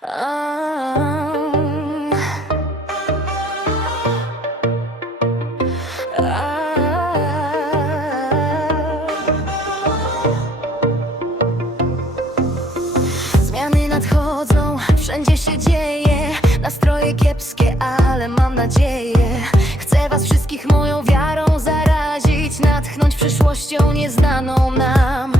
Zmiany nadchodzą, wszędzie się dzieje. Nastroje kiepskie, ale mam nadzieję. Chcę was wszystkich moją wiarą zarazić Natchnąć przyszłością nieznaną nam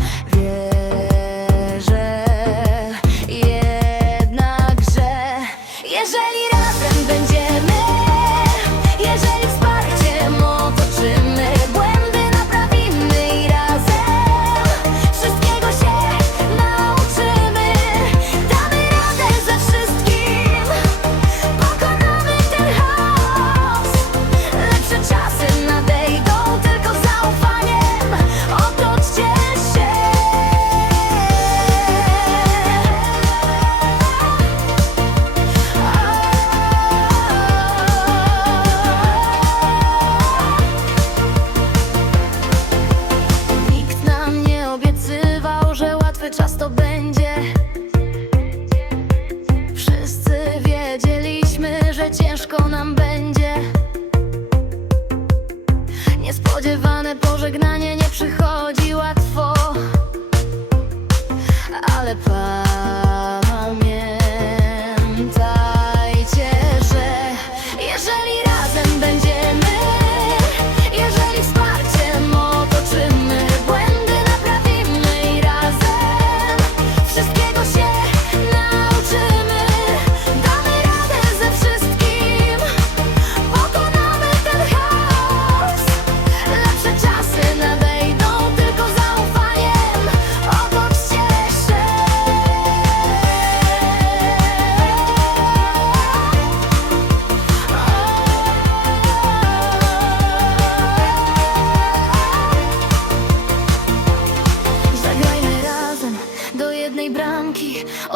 ciężko nam będzie. Niespodziewane pożegnanie nie przychodzi łatwo. Ale pamiętajcie,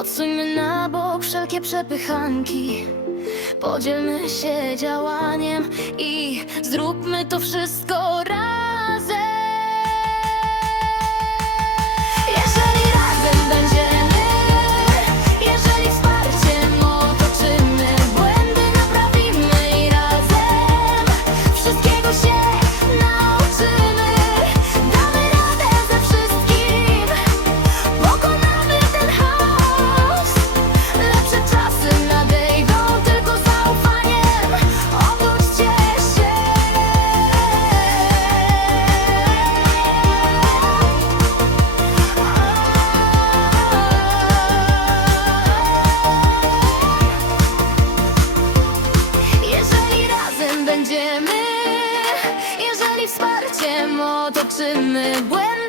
Odsuńmy na bok wszelkie przepychanki. Podzielmy się działaniem i zróbmy to wszystko to me when